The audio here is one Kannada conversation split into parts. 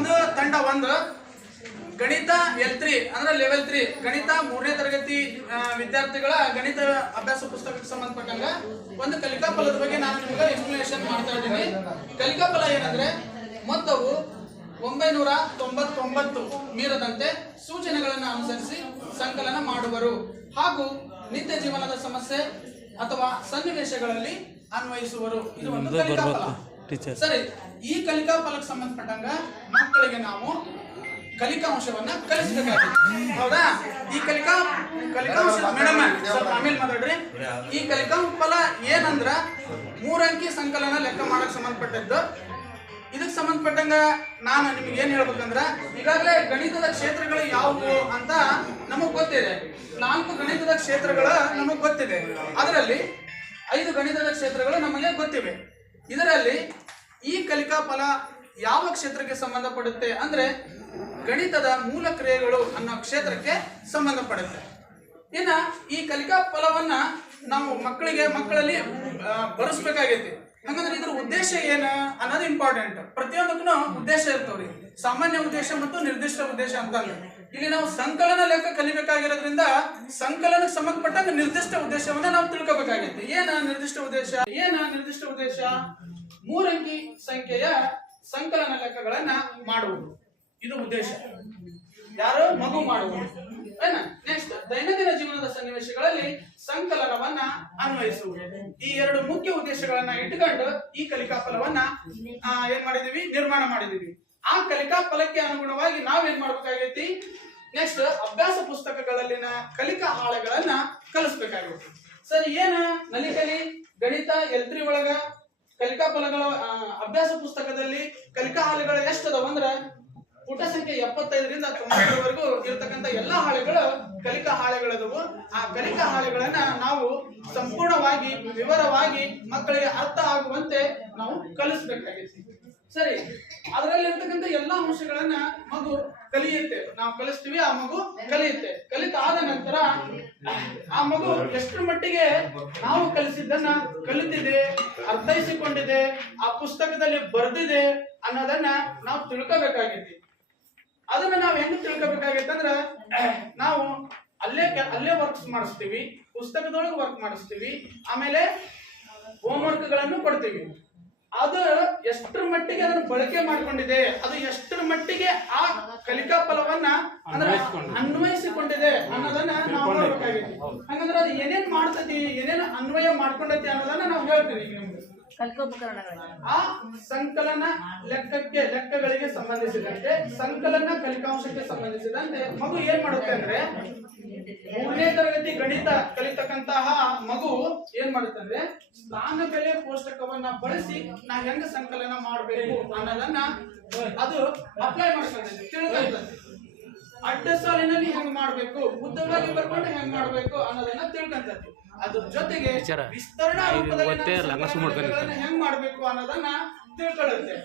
ಒಂದು ತಂಡ ಒಂದು ಗಣಿತ L3 ಅಂದ್ರೆ ಲೆವೆಲ್ 3 ಗಣಿತ 3ನೇ ತರಗತಿ ವಿದ್ಯಾರ್ಥಿಗಳ ಗಣಿತ ಅಭ್ಯಾಸ ಪುಸ್ತಕಕ್ಕೆ ಸಂಬಂಧಪಟ್ಟಂಗ ಒಂದು ಕಲಿಕಾ ಫಲದ ಬಗ್ಗೆ ನಾನು ನಿಮಗೆ ಎಕ್ಸ್ಪ್ಲನೇಷನ್ ಮಾಡ್ತಾ ಇದ್ದೀನಿ. ಕಲಿಕಾ ಫಲ ಏನಂದ್ರೆ ಮೊತ್ತವು 999 ಮೀರದಂತೆ ಸೂಚನೆಗಳನ್ನು ಅನುಸರಿಸಿ ಸಂಕಲನ ಮಾಡುವರು ಹಾಗೂ ನಿತ್ಯ ಜೀವನದ ಸಮಸ್ಯೆ ಅಥವಾ ಸನ್ನಿವೇಶಗಳಲ್ಲಿ ಅನ್ವಯಿಸುವರು. ಇದು ಒಂದು ಕಲಿಕಾ ಫಲ. ಸರಿ, ಈ ಕಲಿಕಾ ಫಲಕ್ಕೆ ಸಂಬಂಧಪಟ್ಟಂಗ ಮಕ್ಕಳಿಗೆ ನಾವು ಕಲಿಕಾಂಶವನ್ನ ಕಲಿಸಬೇಕಾಗುತ್ತೆ. ಹೌದಾ? ಈ ಕಲಿಕಾಂಶ ಮೇಡಮ್ ಆಮೇಲೆ ಮಾತಾಡ್ರಿ. ಈ ಕಲಿಕಾ ಫಲ ಏನಂದ್ರ 3 ಅಂಕಿ ಸಂಕಲನ ಲೆಕ್ಕ ಮಾಡಕ್ ಸಂಬಂಧಪಟ್ಟದ್ದು. ಇದಕ್ಕೆ ಸಂಬಂಧಪಟ್ಟಂಗ ನಾನು ನಿಮ್ಗೆ ಏನ್ ಹೇಳ್ಬೇಕಂದ್ರ, ಈಗಾಗಲೇ ಗಣಿತದ ಕ್ಷೇತ್ರಗಳು ಯಾವುವು ಅಂತ ನಮಗ್ ಗೊತ್ತಿದೆ. 4 ಗಣಿತದ ಕ್ಷೇತ್ರಗಳು ನಮಗ್ ಗೊತ್ತಿದೆ. ಅದರಲ್ಲಿ 5 ಗಣಿತದ ಕ್ಷೇತ್ರಗಳು ನಮಗೆ ಗೊತ್ತಿವೆ. ಇದರಲ್ಲಿ ಈ ಕಲಿಕಾ ಫಲ ಯಾವ ಕ್ಷೇತ್ರಕ್ಕೆ ಸಂಬಂಧಪಡುತ್ತೆ ಅಂದ್ರೆ ಗಣಿತದ ಮೂಲ ಕ್ರಿಯೆಗಳು ಅನ್ನೋ ಕ್ಷೇತ್ರಕ್ಕೆ ಸಂಬಂಧಪಡುತ್ತೆ. ಇನ್ನ ಈ ಕಲಿಕಾ ಫಲವನ್ನ ನಾವು ಮಕ್ಕಳಲ್ಲಿ ಬರೆಸ್ಬೇಕಾಗೈತಿ. ಹಂಗಂದ್ರೆ ಇದ್ರ ಉದ್ದೇಶ ಏನ ಅನ್ನೋದು ಇಂಪಾರ್ಟೆಂಟ್. ಪ್ರತಿಯೊಂದಕ್ಕೂ ಉದ್ದೇಶ ಇರ್ತವ್ರಿ. ಸಾಮಾನ್ಯ ಉದ್ದೇಶ ಮತ್ತು ನಿರ್ದಿಷ್ಟ ಉದ್ದೇಶ ಅಂತ. ಇಲ್ಲಿ ನಾವು ಸಂಕಲನ ಲೆಕ್ಕ ಕಲಿಬೇಕಾಗಿರೋದ್ರಿಂದ ಸಂಕಲನಕ್ಕೆ ಸಂಬಂಧಪಟ್ಟಂಗ ನಿರ್ದಿಷ್ಟ ಉದ್ದೇಶವನ್ನ ನಾವು ತಿಳ್ಕೊಬೇಕಾಗೈತಿ. ಏನ ನಿರ್ದಿಷ್ಟ ಉದ್ದೇಶ? 3 ಅಂಕಿ ಸಂಖ್ಯೆಯ ಸಂಕಲನ ಲೆಕ್ಕಗಳನ್ನ ಮಾಡುವುದು, ಇದು ಉದ್ದೇಶ. ಯಾರು? ಮಗು ಮಾಡುವುದು. ನೆಕ್ಸ್ಟ್, ದೈನಂದಿನ ಜೀವನದ ಸನ್ನಿವೇಶಗಳಲ್ಲಿ ಸಂಕಲನವನ್ನ ಅನ್ವಯಿಸುವುದು. ಈ 2 ಮುಖ್ಯ ಉದ್ದೇಶಗಳನ್ನ ಇಟ್ಕೊಂಡು ಈ ಕಲಿಕಾ ಫಲವನ್ನ ಏನ್ ಮಾಡಿದೀವಿ? ನಿರ್ಮಾಣ ಮಾಡಿದೀವಿ. ಆ ಕಲಿಕಾ ಫಲಕ್ಕೆ ಅನುಗುಣವಾಗಿ ನಾವೇನ್ ಮಾಡ್ಬೇಕಾಗೈತಿ? ನೆಕ್ಸ್ಟ್, ಅಭ್ಯಾಸ ಪುಸ್ತಕಗಳಲ್ಲಿನ ಕಲಿಕಾ ಹಾಳೆಗಳನ್ನ ಕಲಿಸ್ಬೇಕಾಗುತ್ತೆ. ಸರಿ, ಏನ ನಲಿಕಲಿ ಗಣಿತ L3 ಒಳಗ ಕಲಿಕಾ ಫಲಗಳ ಅಭ್ಯಾಸ ಪುಸ್ತಕದಲ್ಲಿ ಕಲಿಕಾ ಹಾಳೆಗಳು ಎಷ್ಟದವ ಅಂದ್ರ ಪುಟ ಸಂಖ್ಯೆ 75ರಿಂದ 90ರವರೆಗೂ ಇರತಕ್ಕಂತ ಎಲ್ಲಾ ಹಾಳೆಗಳು ಕಲಿಕಾ ಹಾಳೆಗಳದವು. ಆ ಕಲಿಕಾ ಹಾಳೆಗಳನ್ನ ನಾವು ಸಂಪೂರ್ಣವಾಗಿ ವಿವರವಾಗಿ ಮಕ್ಕಳಿಗೆ ಅರ್ಥ ಆಗುವಂತೆ ನಾವು ಕಲಿಸ್ಬೇಕಾಗಿತ್ತು. ಸರಿ, ಅದರಲ್ಲಿ ಇರ್ತಕ್ಕಂಥ ಎಲ್ಲಾ ಅಂಶಗಳನ್ನ ಮಗು ಕಲಿಯುತ್ತೆ. ನಾವು ಕಲಿಸ್ತೀವಿ, ಆ ಮಗು ಕಲಿಯುತ್ತೆ. ಕಲಿತಾದ ನಂತರ ಆ ಮಗು ಎಷ್ಟರ ಮಟ್ಟಿಗೆ ನಾವು ಕಲಿಸಿದ್ದನ್ನ ಕಲಿತಿದೆ, ಅರ್ಥೈಸಿಕೊಂಡಿದೆ, ಆ ಪುಸ್ತಕದಲ್ಲಿ ಬರ್ದಿದೆ ಅನ್ನೋದನ್ನ ನಾವು ತಿಳ್ಕೋಬೇಕಾಗೈತಿ. ಅದನ್ನ ನಾವು ಹೆಂಗ್ ತಿಳ್ಕೋಬೇಕಾಗೈತೆ ಅಂದ್ರ ನಾವು ಅಲ್ಲೇ ವರ್ಕ್ಸ್ ಮಾಡಿಸ್ತೀವಿ, ಪುಸ್ತಕದೊಳಗೆ ವರ್ಕ್ ಮಾಡಿಸ್ತೀವಿ, ಆಮೇಲೆ ಹೋಮ್ ವರ್ಕ್ ಗಳನ್ನು ಕೊಡ್ತೀವಿ. ಅದು ಎಷ್ಟರ ಮಟ್ಟಿಗೆ ಅದನ್ನು ಬಳಕೆ ಮಾಡ್ಕೊಂಡಿದೆ, ಅದು ಎಷ್ಟರ ಮಟ್ಟಿಗೆ ಆ ಕಲಿಕಾ ಫಲವನ್ನ ಅಂದ್ರೆ ಅನ್ವಯಿಸಿಕೊಂಡಿದೆ ಅನ್ನೋದನ್ನ ನಾವು ನೋಡ್ಬೇಕಾಗೈತಿ. ಹಾಗಂದ್ರೆ ಅದು ಏನೇನ್ ಮಾಡ್ತೈತಿ, ಏನೇನು ಅನ್ವಯ ಮಾಡ್ಕೊಂಡೈತಿ ಅನ್ನೋದನ್ನ ನಾವು ಹೇಳ್ತೀವಿ. ಆ ಸಂಕಲನ ಲೆಕ್ಕಗಳಿಗೆ ಸಂಬಂಧಿಸಿದಂತೆ, ಸಂಕಲನ ಕಲಿಕಾಂಶಕ್ಕೆ ಸಂಬಂಧಿಸಿದಂತೆ ಮಗು ಏನ್ ಮಾಡುತ್ತೆ ಅಂದ್ರೆ 3ನೇ ತರಗತಿ ಗಣಿತ ಕಲಿತಕ್ಕಂತಹ ಮಗು ಏನ್ ಮಾಡುತ್ತೆ ಅಂದ್ರೆ ಸ್ಥಾನ ಬೆಲೆ ಕೋಷ್ಟಕವನ್ನ ಬಳಸಿ ನಾ ಹೆಂಗ ಸಂಕಲನ ಮಾಡಬೇಕು ಅನ್ನೋದನ್ನ ಅದು ಅಪ್ಲೈ ಮಾಡ್ಕೊಂತೈತಿ, ತಿಳ್ಕೊಂತೈತಿ. ಅಡ್ಡ ಸಾಲಿನಲ್ಲಿ ಹೆಂಗ್ ಮಾಡ್ಬೇಕು, ಉದ್ದವಾಗಿ ಬರ್ಕೊಂಡು ಹೆಂಗ್ ಮಾಡ್ಬೇಕು ಅನ್ನೋದನ್ನ ತಿಳ್ಕೊಂತೈತಿ. ಅದ್ರ ಜೊತೆಗೆ ವಿಸ್ತರಣಾ ರೂಪದಲ್ಲಿ ಹೆಂಗ್ ಮಾಡ್ಬೇಕು ಅನ್ನೋದನ್ನ ತಿಳ್ಕೊಳ್ಳುತ್ತೆ.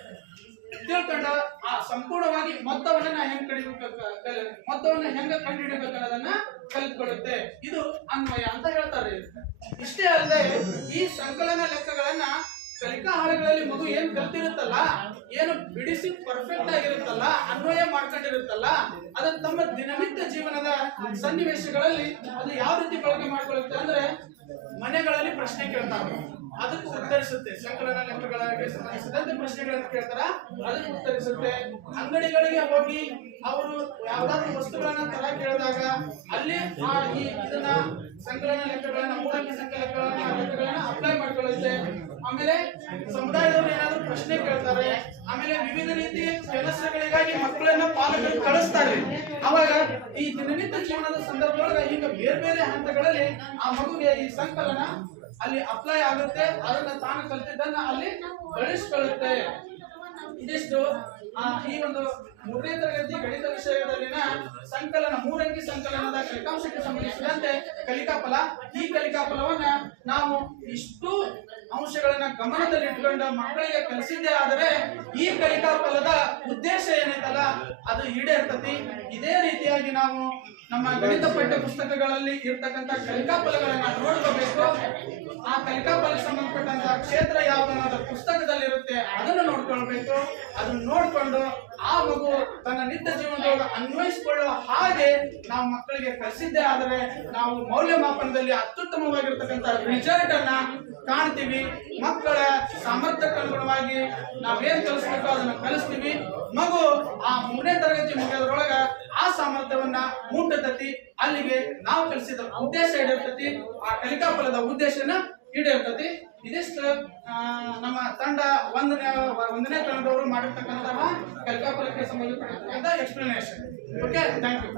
ತಿಳ್ಕೊಂಡ ಆ ಸಂಪೂರ್ಣವಾಗಿ ಮೊತ್ತವನ್ನ ಹೆಂಗ್ ಮೊತ್ತವನ್ನ ಹೆಂಗ ಕಂಡುಹಿಡಬೇಕು ಅನ್ನೋದನ್ನ ಕಲಿತ್ಕೊಳ್ಳುತ್ತೆ. ಇದು ಅನ್ವಯ ಅಂತ ಹೇಳ್ತಾರೆ. ಇಷ್ಟೇ ಅಲ್ಲದೆ ಈ ಸಂಕಲನ ಲೆಕ್ಕಗಳನ್ನ ಕಲಿಕಾ ಹಾಳೆಗಳಲ್ಲಿ ಮಗು ಏನ್ ಕಲ್ತಿರುತ್ತಲ್ಲ, ಏನು ಬಿಡಿಸಿ ಪರ್ಫೆಕ್ಟ್ ಆಗಿರುತ್ತಲ್ಲ, ಅನ್ವಯ ಮಾಡ್ಕೊಂಡಿರುತ್ತಲ್ಲ, ಅದನ್ನ ತಮ್ಮ ದಿನನಿತ್ಯ ಜೀವನದ ಸನ್ನಿವೇಶಗಳಲ್ಲಿ ಅದು ಯಾವ ರೀತಿ ಬಳಕೆ ಮಾಡ್ಕೊಳ್ಳುತ್ತೆ ಅಂದ್ರೆ ಮನೆಗಳಲ್ಲಿ ಪ್ರಶ್ನೆ ಕೇಳ್ತಾರೆ, ಅದಕ್ಕೆ ಉತ್ತರಿಸುತ್ತೆ. ಸಂಕಲನ ಲೆಕ್ಕಗಳಿಗೆ ಸಂಬಂಧಿಸಿದಂತೆ ಪ್ರಶ್ನೆಗಳನ್ನು ಕೇಳ್ತಾರ, ಅದಕ್ಕೆ ಉತ್ತರಿಸುತ್ತೆ. ಅಂಗಡಿಗಳಿಗೆ ಹೋಗಿ ಅವರು ಯಾವ್ದಾದ್ರು ವಸ್ತುಗಳನ್ನ ತರ ಕೇಳಿದಾಗ ಅಲ್ಲಿ ಇದನ್ನ ಸಂಕಲನ ಲೆಕ್ಕಗಳನ್ನ 3 ಅಂಕಿ ಲೆಕ್ಕಗಳನ್ನ ಅಪ್ಲೈ ಮಾಡ್ಕೊಳ್ಳುತ್ತೆ. ಆಮೇಲೆ ಸಮುದಾಯದವರು ಏನಾದ್ರು ಪ್ರಶ್ನೆ ಕೇಳ್ತಾರೆ, ಆಮೇಲೆ ವಿವಿಧ ರೀತಿಯ ಕೆಲಸಗಳಿಗಾಗಿ ಮಕ್ಕಳನ್ನ ಪಾಲಕರು ಕಳಿಸ್ತಾರೆ. ಅವಾಗ ಈ ದಿನನಿತ್ಯ ಜೀವನದ ಸಂದರ್ಭದೊಳಗೆ ಈಗ ಬೇರೆ ಬೇರೆ ಹಂತಗಳಲ್ಲಿ ಆ ಮಗುಗೆ ಈ ಸಂಕಲನ ಅಲ್ಲಿ ಅಪ್ಲೈ ಆಗುತ್ತೆ. ಅದನ್ನ ತಾನು ಕಲಿತಿದ್ದನ್ನ ಅಲ್ಲಿ ಬಳಸಿಕೊಳ್ಳುತ್ತೆ. ಇದಿಷ್ಟು ಈ ಒಂದು 3ನೇ ತರಗತಿ ಗಣಿತ ವಿಷಯದಲ್ಲಿನ ಸಂಕಲನ 3 ಅಂಕಿ ಸಂಕಲನದ ಫಲಿತಾಂಶಕ್ಕೆ ಸಂಬಂಧಿಸಿದಂತೆ ಕಲಿಕಾ ಫಲ. ಈ ಕಲಿಕಾ ಫಲವನ್ನ ನಾವು ಇಷ್ಟು ಅಂಶಗಳನ್ನ ಗಮನದಲ್ಲಿ ಇಟ್ಕೊಂಡು ಮಕ್ಕಳಿಗೆ ಕಲಿಸಿದ್ದೇ ಆದರೆ ಈ ಕಲಿಕಾ ಫಲದ ಉದ್ದೇಶ ಏನೈತಲ್ಲ ಅದು ಈಡೇರ್ತತಿ. ಇದೇ ರೀತಿಯಾಗಿ ನಾವು ನಮ್ಮ ಗಣಿತ ಪಠ್ಯ ಪುಸ್ತಕಗಳಲ್ಲಿ ಇರ್ತಕ್ಕಂಥ ಕಲಿಕಾಫಲಗಳನ್ನ ನೋಡ್ಕೋಬೇಕು. ಆ ಕಲಿಕಾಫಲಕ್ಕೆ ಸಂಬಂಧಪಟ್ಟಂತ ಕ್ಷೇತ್ರ ಯಾವ್ದು ಪುಸ್ತಕದಲ್ಲಿರುತ್ತೆ ಅದನ್ನು ನೋಡ್ಕೊಳ್ಬೇಕು. ಅದನ್ನ ನೋಡ್ಕೊಂಡು ಆ ಮಗು ತನ್ನ ನಿತ್ಯ ಜೀವನದೊಳಗೆ ಅನ್ವಯಿಸಿಕೊಳ್ಳುವ ಹಾಗೆ ನಾವು ಮಕ್ಕಳಿಗೆ ಕಲಿಸಿದ್ದೇ ಆದರೆ ನಾವು ಮೌಲ್ಯಮಾಪನದಲ್ಲಿ ಅತ್ಯುತ್ತಮವಾಗಿರ್ತಕ್ಕಂಥ ರಿಸಲ್ಟ್ ಅನ್ನ ಕಾಣ್ತೀವಿ. ಮಕ್ಕಳ ಸಾಮರ್ಥ್ಯಕ್ಕೆ ಅನುಗುಣವಾಗಿ ನಾವೇನ್ ಕಲಿಸ್ಬೇಕೋ ಅದನ್ನ ಕಲಿಸ್ತೀವಿ. ಮಗು ಆ 3ನೇ ತರಗತಿ ಮುಗಿಯೋದ್ರೊಳಗ ಆ ಸಾಮರ್ಥ್ಯವನ್ನ ಮುಟ್ಟತತಿ. ಅಲ್ಲಿಗೆ ನಾವು ಕಲಿಸಿದ ಉದ್ದೇಶ ಈಡೇರ್ತತಿ, ಆ ಕಲಿಕಾಫಲದ ಉದ್ದೇಶನ ಈಡೇರ್ತತಿ. ಇದಿಷ್ಟು ನಮ್ಮ ತಂಡ ಒಂದನೇ ತಂಡದವರು ಮಾಡಿರ್ತಕ್ಕಂತಹ ಕಲಿಕಾಫಲಕ್ಕೆ ಸಂಬಂಧಪಟ್ಟಂತ ಎಕ್ಸ್ಪ್ಲನೇಷನ್. Okay, thank you.